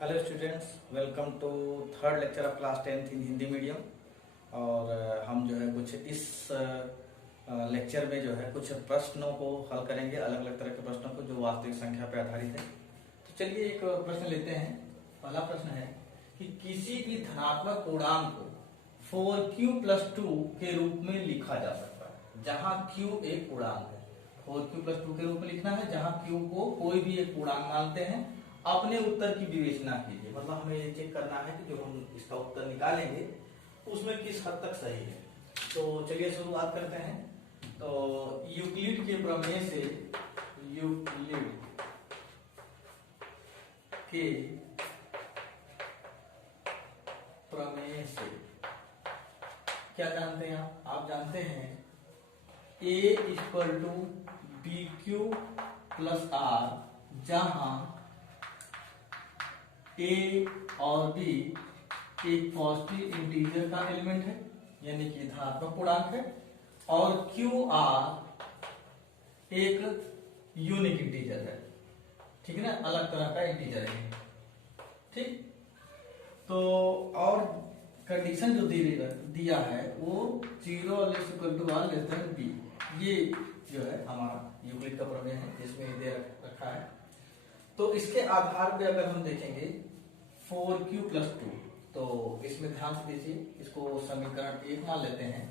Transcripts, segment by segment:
Hello students, welcome to third lecture of class 10th in Hindi medium. और हम जो है कुछ इस लेक्चर में जो है कुछ प्रश्नों को हल करेंगे, अलग अलग तरह के प्रश्नों को जो वास्तविक संख्या पर आधारित है। तो चलिए एक प्रश्न लेते हैं। पहला प्रश्न है कि किसी भी धनात्मक पूर्णांक को 4q+2 के रूप में लिखा जा सकता है, जहां q एक पूर्णांक है। 4q+2 के रूप में लिखना है जहां q को कोई भी एक पूर्णांक मानते हैं। अपने उत्तर की विवेचना कीजिए, मतलब हमें ये चेक करना है कि जो हम इसका उत्तर निकालेंगे उसमें किस हद तक सही है। तो चलिए शुरुआत करते हैं। तो यूक्लिड के प्रमेय से क्या जानते हैं आप जानते हैं a=bq+r, जहां a और b एक पॉजिटिव इंटीजर का एलिमेंट है, यानी कि धनात्मक पूर्णांक है, और qr एक यूनिक इंटीजर है। ठीक है ना, अलग तरह का इंटीजर है। ठीक, तो और कंडीशन जो दिया है वो 0 b, ये जो है हमारा यूक्लिड का प्रमेय है जिसमें दे रखा है। तो इसके आधार पे अगर हम देखेंगे 4q+2, तो इसमें ध्यान से देखिए, इसको समीकरण 1 मान लेते हैं।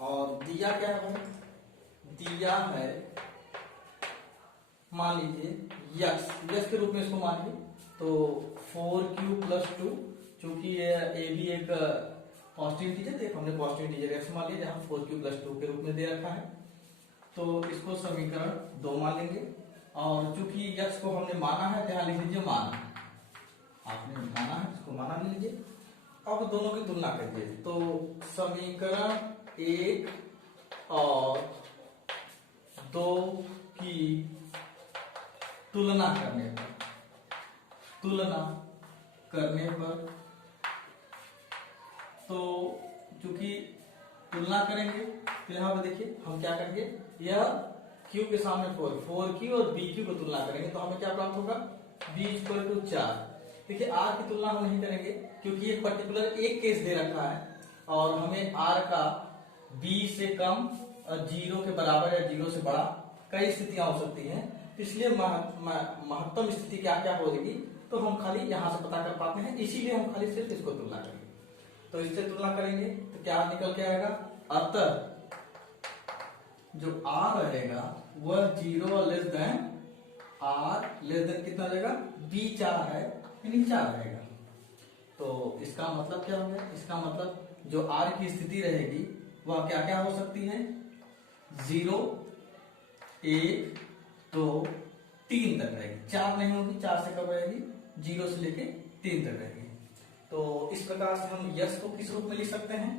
और दिया क्या है? दिया है, मान लीजिए यक्स के रूप में इसको मानिए। तो 4q+2, चूंकि ए भी एक पॉजिटिव इंटीजर, देखो हमने पॉजिटिव इंटीजर एक्स मान लिया जहां 4q+2 के रूप में दे रखा है, तो इसको समीकरण 2 मान लेंगे। और चूंकि यक्स को हमने माना है, ध्यान लिख लीजिए, माना आपने माना है, इसको माना ले लीजिए। अब दोनों की तुलना करिए, तो समीकरण 1 और 2 की तुलना करने पर तो चूंकि तुलना करेंगे तो यहां पर देखिए हम क्या करेंगे, यह q के सामने 4q और bq को तुलना करेंगे तो हमें क्या प्राप्त होगा, b=4। देखिए r की तुलना हम नहीं करेंगे क्योंकि एक पर्टिकुलर एक केस दे रखा है और हमें r का b से कम और 0 के बराबर या 0 से बड़ा कई स्थितियां हो सकती हैं। इसलिए महत्तम स्थिति क्या क्या होगी तो हम खाली यहां से पता कर पाते हैं, इसीलिए हम खाली सिर्फ इसको तुलना करेंगे। तो इससे तुलना करेंगे तो क्या निकल के आएगा, अतः जो r रहेगा वह 0 r कितना रहेगा, b4 है, यानी 4 रहेगा। तो इसका मतलब क्या हो गया, इसका मतलब जो r की स्थिति रहेगी वह क्या क्या हो सकती है, 0 1 2 3 तक रहेगी, 4 नहीं होगी, 4 से कम रहेगी, 0 से लेके 3 तक रहेगी। तो इस प्रकार से हम यस को किस रूप में लिख सकते हैं,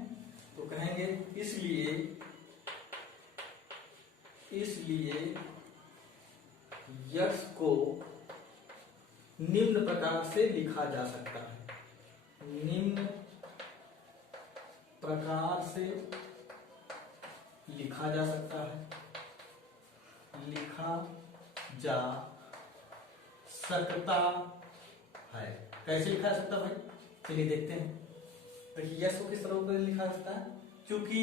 तो कहेंगे इसलिए यस को निम्न प्रकार से लिखा जा सकता है, निम्न प्रकार से लिखा जा सकता है, लिखा जा सकता है। कैसे लिखा जा सकता है भाई, चलिए देखते हैं। तो यस को किस तरह से लिखा जा सकता है, क्योंकि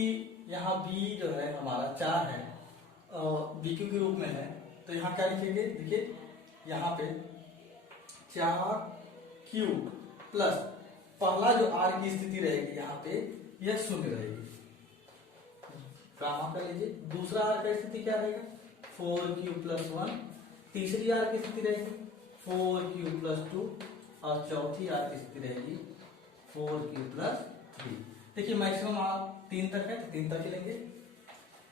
यहाँ b जो है हमारा 4 है और bq के रूप में है, तो यहाँ क्या लिखेंगे, देखिए यहाँ पे 4q प्लस पहला जो r की स्थिति रहेगी यहाँ पे यह 0 रहेगी, गामा कर लीजिए। दूसरा r का स्थिति क्या रहेगा, 4q+1, तीसरी r की स्थिति रहेगी 4q+2 और चौथी r की स्थिति रहेगी 4q+3। देखिए मैक्सिमम आप 3 तक है तो 3 तक ही लेंगे।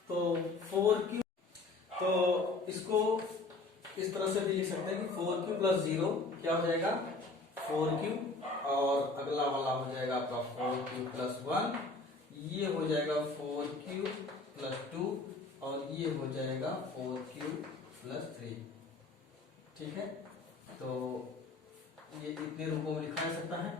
तो 4q, तो इसको इस तरह से भी लिख सकते हैं कि 4q+0 क्या हो जाएगा, 4q, और अगला वाला हो जाएगा आपका 4q+1, ये हो जाएगा 4q+2 और ये हो जाएगा 4q+3। ठीक है, तो ये इतने रूपों में लिखा जा सकता है।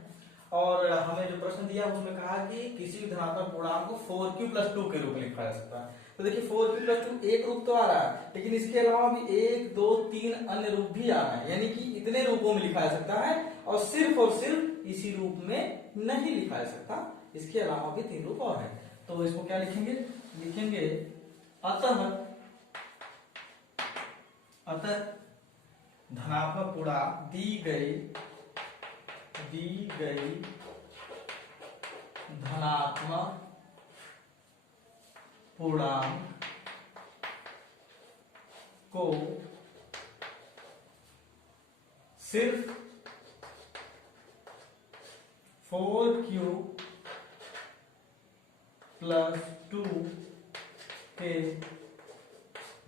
और हमें जो प्रश्न दिया उसमें कहा कि किसी भी धनात्मक पूर्णांक को 4q+2 के रूप में लिखा जा सकता है। तो देखिए 4q+2 एक रूप तो आ रहा है, लेकिन इसके अलावा भी 1 2 3 अन्य रूप भी आ रहा है, यानी कि इतने रूपों में लिखा जा सकता है। और सिर्फ इसी रूप में नहीं लिखा जा सकता, इसके अलावा भी 3 रूप और है। तो इसको क्या लिखेंगे, लिखेंगे अतः धनात्मक पूर्णांक दी गई धनात्मक पूर्णांक को सिर्फ 4q + 2 के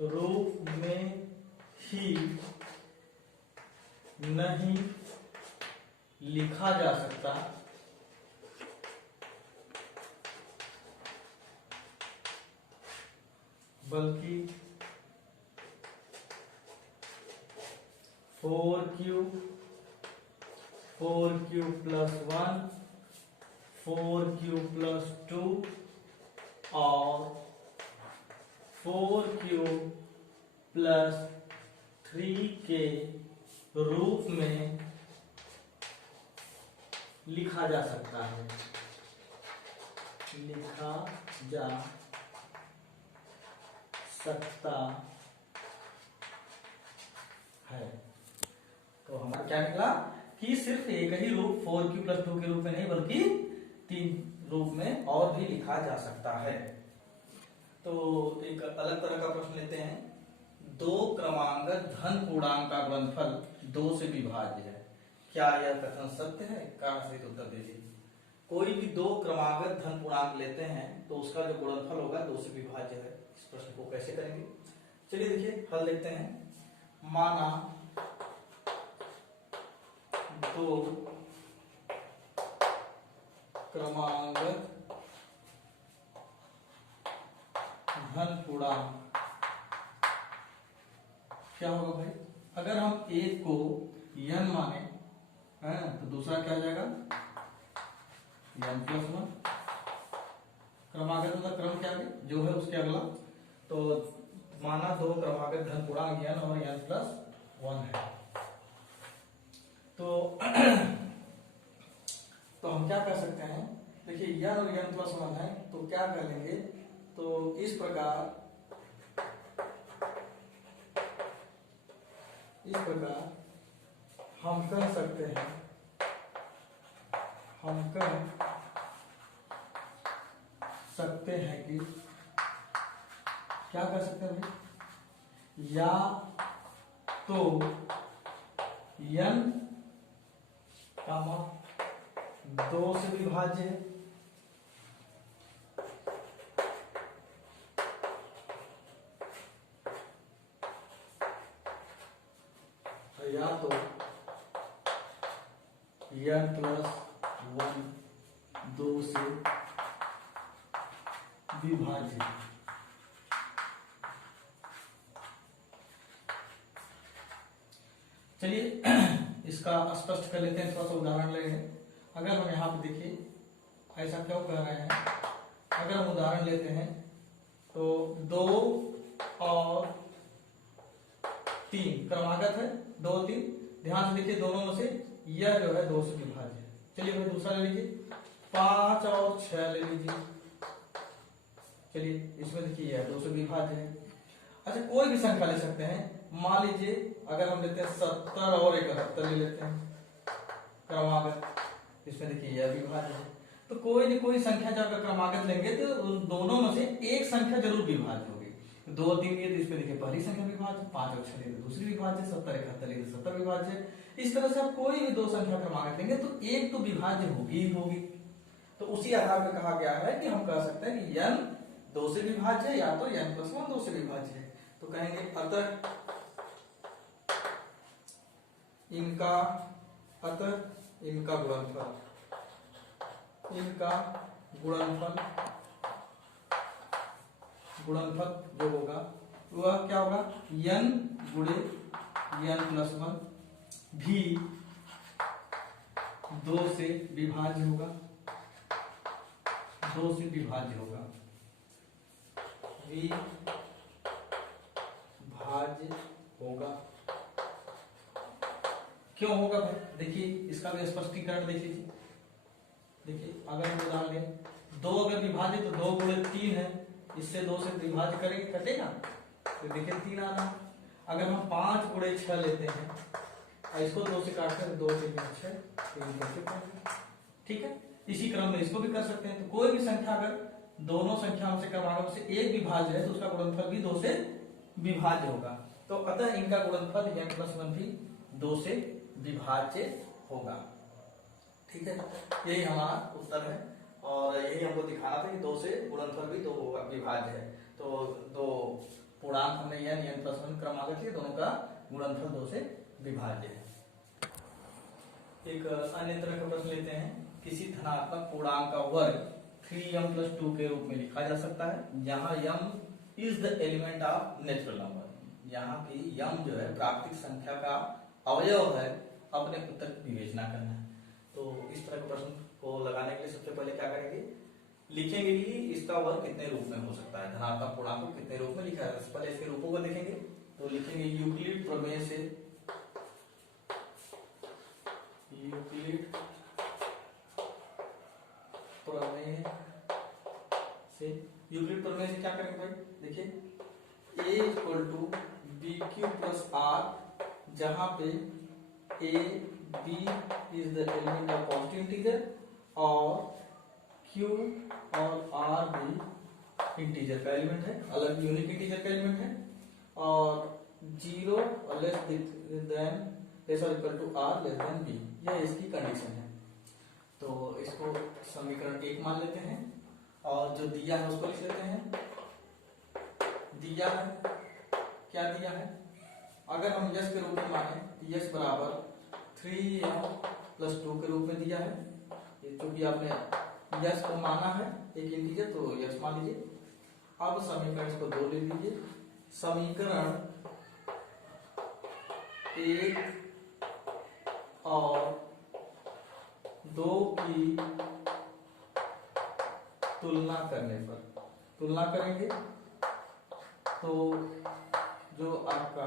रूप में ही नहीं लिखा जा सकता, बल्कि 4q + 1, 4q + 2 और 4q + 3 के रूप में लिखा जा सकता है, लिखा जा सकता है। तो हमारा क्या निकला कि सिर्फ एक ही रूप 4q + 2 के रूप में नहीं बल्कि 3 रूप में और भी लिखा जा सकता है। तो एक अलग तरह का प्रश्न लेते हैं। 2 क्रमांगत धन पूर्णांक का गुणनफल 2 से विभाज्य है, क्या यह कथन सत्य है? कारण सहित उत्तर दीजिए। कोई भी 2 क्रमागत धन पूर्णांक लेते हैं तो उसका जो गुणनफल होगा 2 से विभाज्य है। इस प्रश्न को कैसे करेंगे, चलिए देखिए हल देखते हैं। माना 2 क्रमागत धन पूर्णांक, क्या होगा भाई, अगर हम एक को n माने तो दूसरा क्या आ जाएगा n + 1। क्रमागत मतलब क्रम क्या है जो है उसके अगला, तो माना 2 क्रमागत धन पूर्णांक n और n + 1 है। तो हम क्या कर सकते हैं, देखिए n और n + 1 है तो क्या कर लेंगे, तो इस प्रकार हम कह सकते हैं, कि क्या कर सकते हैं भाई, या तो n 2 से विभाज्य है, या तो n + 1 2 से विभाज्य। चलिए इसका स्पष्ट कर लेते हैं, थोड़ा सा उदाहरण ले लें। अगर हम यहाँ पे देखिए ऐसा क्यों कह रहे हैं, अगर हम उदाहरण लेते हैं तो 2 और 3 क्रमागत है, 2 3, ध्यान से देखिए दोनों में से यह जो है 2 से विभाज्य है। चलिए भाई दूसरा ले लीजिए, 5 और 6 ले लीजिए। चलिए इसमें देखिए यह 2 से विभाज्य है। अच्छा कोई भी संख्या ले सकते हैं, मान लीजिए अगर हम लेते हैं 70 और 71 ले लेते हैं क्रमागत, इसमें देखिए यह विभाज्य है। तो कोई न कोई संख्या जब क्रमागत लेंगे तो दोनों में से एक संख्या जरूर विभाज्य होगी। 2 3 ये तो इसमें देखिए पहली संख्या विभाज्य, 5 और 6 ले तो दूसरी विभाज्य, 70 71 ले तो 70 विभाज्य। इस तरह से आप कोई भी 2 संख्या क्रमागत लेंगे तो एक तो विभाज्य होगी ही होगी। तो उसी आधार पर कहा गया है कि हम कह सकते हैं कि n 2 से विभाज्य है या तो n + 1 2 से विभाज्य है। तो कहेंगे अतः इनका गुणनफल जो होगा वह क्या होगा, n × n + 1 भी 2 से विभाज्य होगा, 2 से विभाज्य होगा, विभाज्य होगा। क्यों होगा भाई? देखिए इसका भी स्पष्टीकरण देख लीजिए। देखिए अगर हम उदाहरण लें, 2 अगर विभाजित तो 2 गुणे 3 है, इससे 2 से विभाजित करेंगे कटेगा, तो देखिए 3 आ रहा। अगर हम 5 गुणे 6 लेते हैं और इसको 2 से काटते हैं तो 2 से 6 3 से 5, ठीक है। इसी क्रम में इसको भी कर सकते हैं। तो कोई भी संख्या अगर दोनों संख्याओं से क्रमांकों से एक विभाज्य है तो उसका गुणनफल भी 2 से विभाज्य होगा। तो अतः इनका गुणनफल n+1 भी 2 से विभाज्य होगा, ठीक है। यही हमारा उत्तर है और यही हमको दिखाना था कि 2 से गुणनफल भी 2 विभाज्य है। तो 2 पूर्णांक हमने n+1 क्रमांक लिए, दोनों का गुणनफल 2 से विभाज्य है। एक अन्य तरह का प्रश्न लेते हैं। किसी धनात्मक पूर्णांक का वर्ग 3m+2 के रूप में लिखा जा सकता है, जहां m is the element of natural number. यहाँ की m जो है प्राकृतिक संख्या का अवयव है, अपने उत्तर की विवेचना करना है। तो इस तरह के प्रश्न को लगाने के लिए सबसे पहले क्या करेंगे, लिखेंगे कि इसका वर्ग कितने रूप में हो सकता है, धनात्मक पूर्णांक को कितने रूप में लिखा जाता है। पहले इसके रूपों को देखेंगे। तो लिखेंगे यूक्लिड प्रमेय से, यूक्लिड प्रमेय से, यूक्लिड प्रमेय से क्या करेंगे भाई? देखिए a = bq + r, जहां पे a b is the element of positive integer और q और r भी इंटीजर का एलिमेंट है, अलग यूनिक इंटीजर का एलिमेंट है, और 0 और लेस और equal to r less than b, यह इसकी कंडीशन है। तो इसको समीकरण 1 मान लेते हैं और जो दिया है उसको लिख लेते हैं। दिया है, क्या दिया है? अगर हम यश के रूप में माने तो यश बराबर 3m+2 के रूप में दिया है। क्योंकि आपने यश को माना है एक इंटीजर, तो यश मान लीजिए। अब समीकरण इसको 2 ले लीजिए। समीकरण 1 और 2 की तुलना करने पर, तुलना करेंगे तो जो आपका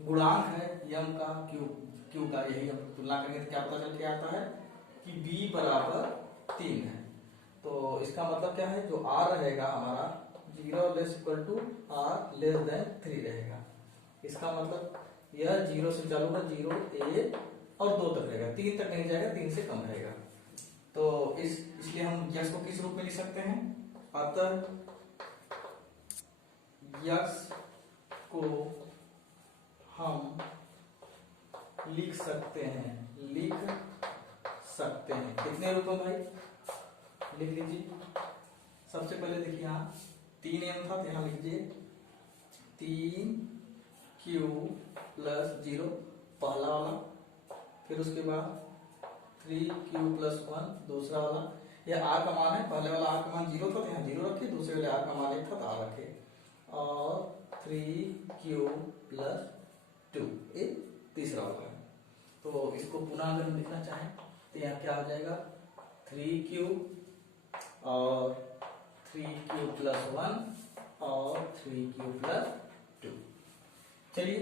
गुणांक है यम का क्यू का, यही हम तुलना करेंगे तो क्या पता चल के आता है कि b बराबर 3 है। तो इसका मतलब क्या है, जो r रहेगा हमारा 0 less equal to r less than 3 रहेगा। इसका मतलब यह 0 से चालू है, 0 1 और 2 तक रहेगा, 3 तक नहीं जाएगा, 3 से कम रहेगा। तो इसलिए हम यक्स को किस रूप में लिख सकते हैं? अतः यक्स को हम लिख सकते हैं, कितने रूप में भाई? लिख लीजिए। सबसे पहले देखिए यहाँ 3m था, तो यहाँ लीजिए 3q + 0 पहला वाला, फिर उसके बाद 3q + 1 दूसरा वाला। यह r का मान है, पहले वाला r का मान 0 था तो यहाँ 0 रखे, दूसरे वाले r का मान 1 था तो r रखे, और 3q + 2 ये तीसरा वाला है। तो इसको पुनः अगर हम लिखना चाहें तो यहाँ क्या हो जाएगा, 3q और 3q + 1 और 3q + 2। चलिए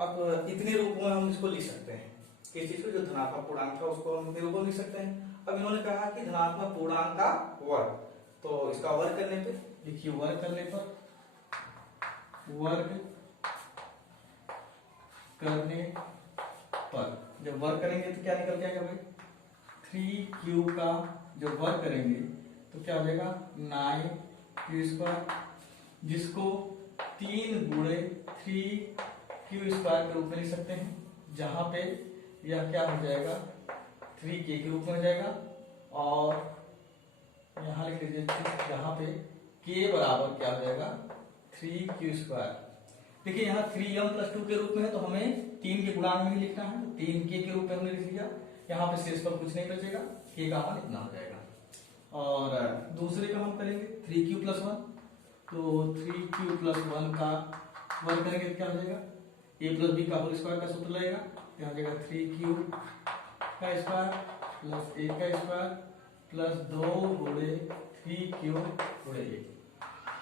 अब इतने रूपों में हम इसको लिख सकते हैं। किस चीज को? जो धनात्मक पूर्णांक था उसको हम इतने रूपों में लिख सकते हैं। अब इन्होंने कहा कि धनात्मक पूर्णांक का वर्ग, तो इसका वर्ग करने पे लिखिए, वर्ग करने पर, वर्ग करने पर जब वर्ग करेंगे तो क्या निकल के आएगा भाई? 3q का जो वर्ग करेंगे तो क्या हो जाएगा 9q², जिसको 3 गुणे 3q² के रूप में लिख सकते हैं, जहां पे यह क्या हो जाएगा 3k के रूप में हो जाएगा, और यहां लिख लीजिए जहां पे k बराबर क्या हो जाएगा 3q²। देखिए यहाँ 3m+2 के रूप में है तो हमें 3 के गुणांक में ही लिखना है, तो 3k के रूप में हमने लिख लिया। यहाँ पे शेष पर कुछ नहीं बचेगा, k का मान इतना हो जाएगा। और दूसरे का हम करेंगे 3q + 1, तो 3q + 1 का वर्ग करेंगे तो क्या हो जाएगा, a + b का होल स्क्वायर का सूत्र लगेगा, यहाँ हो जाएगा 3q² + a² + 2 गुणे 3q गुणे a,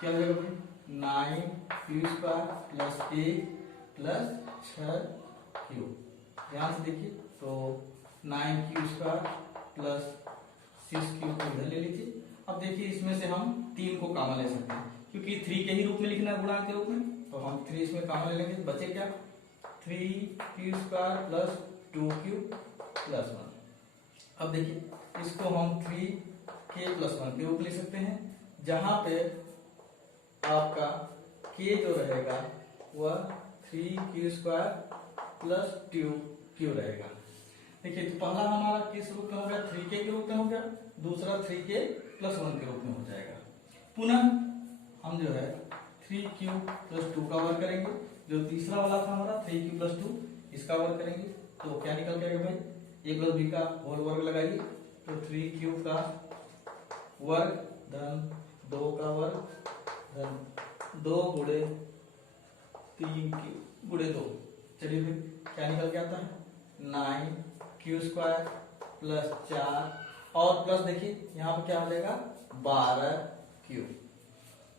क्या हो जाएगा भाई 9q² + a + 6q, ध्यान से देखिए, तो 9q² प्लस 6q को इधर ले लीजिए। अब देखिए इसमें से हम 3 को कॉमन ले सकते हैं, क्योंकि 3 के ही रूप में लिखना है, गुणांक के रूप में, तो हम 3 इसमें कॉमन ले लेंगे। बचे क्या, 3q² प्लस 2q प्लस 1। अब देखिए इसको हम 3k प्लस 1 के रूप में लिख सकते हैं, जहां पे आपका k जो रहेगा वह 3q² प्लस 2q रहेगा। देखिए तो पहला हमारा किस रूप में हो गया, 3k के रूप में हो गया, दूसरा 3k प्लस 1 के रूप में हो जाएगा। पुनः हम जो है 3q प्लस 2 का वर्ग करेंगे, जो तीसरा वाला था हमारा 3q प्लस 2, इसका वर्ग करेंगे तो क्या निकल के आएगा भाई, a प्लस b का होल वर्ग लगाइए, तो 3q का वर्ग धन 2 का वर्ग धन 2 गुणे 3q गुणे 2। चलिए फिर क्या निकल के आता है, 9q² प्लस 4 और प्लस देखिए यहाँ पे क्या हो जाएगा 12q।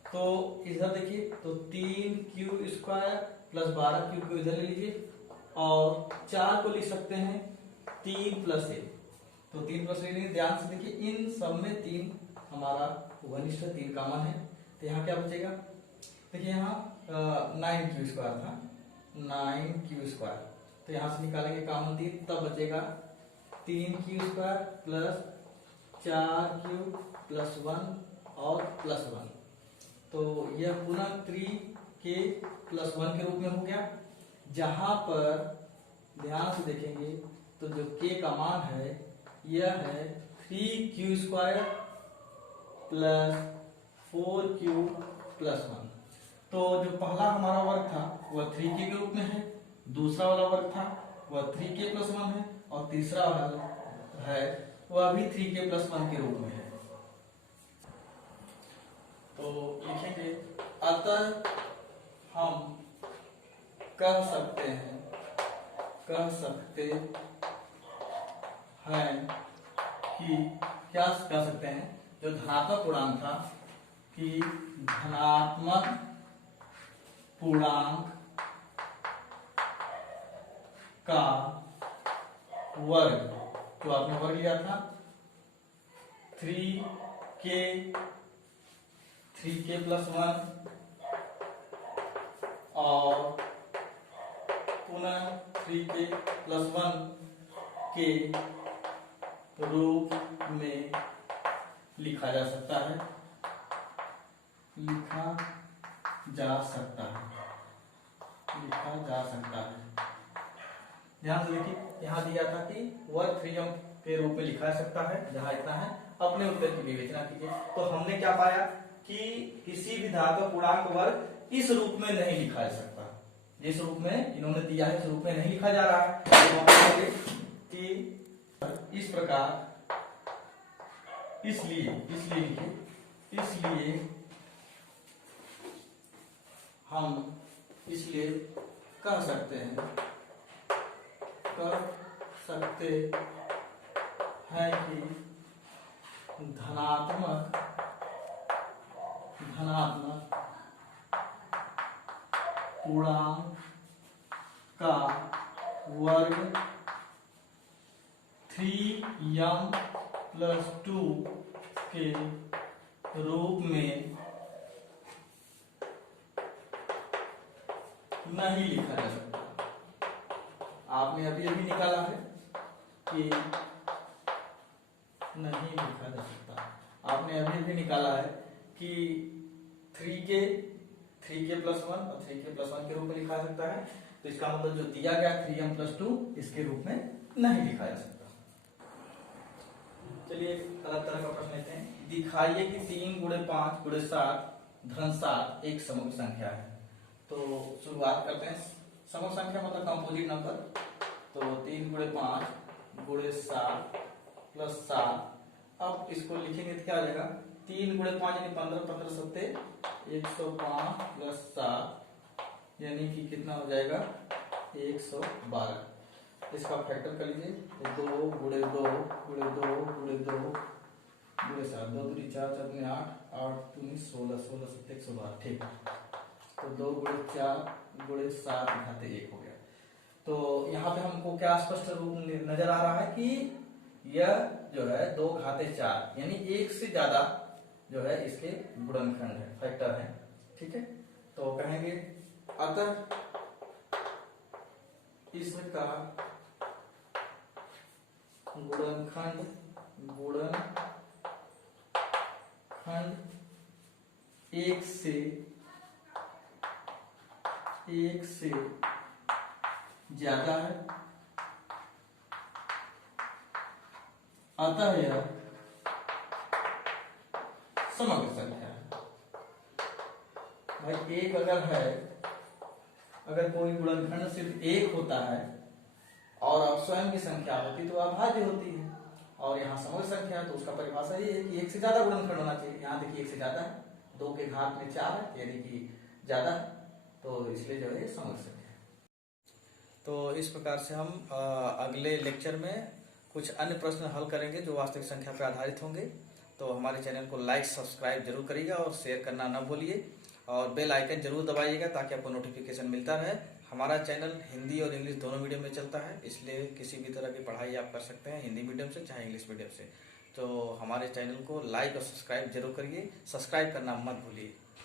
तो इधर देखिए तो 3q² प्लस 12q को इधर ले लीजिए और 4 को लिख सकते हैं 3 प्लस 1, तो 3 प्लस 1 ध्यान से देखिए, इन सब में 3 हमारा वनिष्ठ 3 कॉमन है, तो यहाँ क्या बचेगा, देखिए यहाँ 9q² था, 9q², तो यहाँ से निकालेंगे कॉमन 3, तब बचेगा 3q² प्लस 4q प्लस 1 और प्लस 1, तो यह पुनः 3k प्लस 1 के रूप में हो गया। जहां पर ध्यान से देखेंगे तो जो k का मान है यह है 3q² प्लस 4q प्लस 1। तो जो पहला हमारा वर्ग था वह 3k के रूप में है, दूसरा वाला वर्ग था वह 3k प्लस 1 है, और तीसरा वाला है वह भी 3k प्लस 1 के रूप में है। तो लिखेंगे, अतः हम कह सकते हैं कि क्या कह सकते हैं, जो धनात्मक पूर्णांक था कि धनात्मक पूर्णांक का वर्ग, तो आपने वर्ग लिया था 3k प्लस 1 और पुनः 3k प्लस 1 के रूप में लिखा जा सकता है, ध्यान से देखिए यहाँ दिया था कि वर्ग 3m के रूप में लिखा जा सकता है, जहां इतना है। अपने उत्तर की विवेचना कीजिए, तो हमने क्या पाया कि किसी भी धनात्मक पूर्णांक वर्ग इस रूप में नहीं लिखा जा सकता, जिस रूप में इन्होंने दिया है इस रूप में नहीं लिखा जा रहा है। तो हम कहेंगे कि इस प्रकार, इसलिए हम कह सकते हैं कि धनात्मक पूर्णांक का वर्ग 3m प्लस 2 के रूप में नहीं लिखा जा सकता। आपने अभी निकाला है कि नहीं लिखा जा सकता, आपने अभी निकाला है कि 3k प्लस 1 और 3k प्लस 1 के रूप में लिखा जा सकता है, तो इसका मतलब जो दिया गया 3m प्लस 2 इसके रूप में नहीं लिखा जा सकता। चलिए अलग तरह का प्रश्न लेते हैं। दिखाइए कि 3 गुणे 5 गुणे 7 धन 7 एक समग्र संख्या है। तो शुरुआत करते हैं, समग्र संख्या मतलब कंपोजिट नंबर, तो 3 गुणे 5 गुणे 7 प्लस 7। अब इसको लिखेंगे तो क्या हो जाएगा, 3 गुणे 5 यानी 15, 15 सत्ते 105 प्लस 7 यानी कि कितना हो जाएगा 112। इसका फैक्टर कर लीजिए, तो 2 गुणे 2 गुणे 2 गुणे 2 गुणे 7, 2 दूनी 4, 4 दूनी 8, 8 दूनी 16, 16 सत्ते 112। ठीक, तो 2 गुणे 4 गुणे 7 घाते 1 हो गया। तो यहाँ पे हमको क्या स्पष्ट रूप नजर आ रहा है कि यह जो है 2 घाते 4 यानी एक से ज्यादा जो है इसके गुणनखंड है, फैक्टर है। ठीक है, तो कहेंगे अतः इसका गुणनखंड एक से ज्यादा है, अतः यह समग्र संख्या है। भाई एक अगर है, अगर कोई गुणनखंड सिर्फ एक होता है और अब स्वयं की संख्या होती तो अभाज्य होती है, और यहाँ समग्र संख्या है तो उसका परिभाषा ये है कि एक से ज्यादा गुणनखंड होना चाहिए। यहाँ देखिए एक से ज्यादा है, 2 के घात में 4 है यानी कि ज्यादा है, तो इसलिए जो है ये समग्र संख्या है। तो इस प्रकार से हम अगले लेक्चर में कुछ अन्य प्रश्न हल करेंगे जो वास्तविक संख्या पर आधारित होंगे। तो हमारे चैनल को लाइक सब्सक्राइब जरूर करिएगा और शेयर करना न भूलिए, और बेल आइकन जरूर दबाइएगा ताकि आपको नोटिफिकेशन मिलता रहे। हमारा चैनल हिंदी और इंग्लिश दोनों मीडियम में चलता है, इसलिए किसी भी तरह की पढ़ाई आप कर सकते हैं, हिंदी मीडियम से चाहे इंग्लिश मीडियम से। तो हमारे चैनल को लाइक और सब्सक्राइब जरूर करिए, सब्सक्राइब करना मत भूलिए।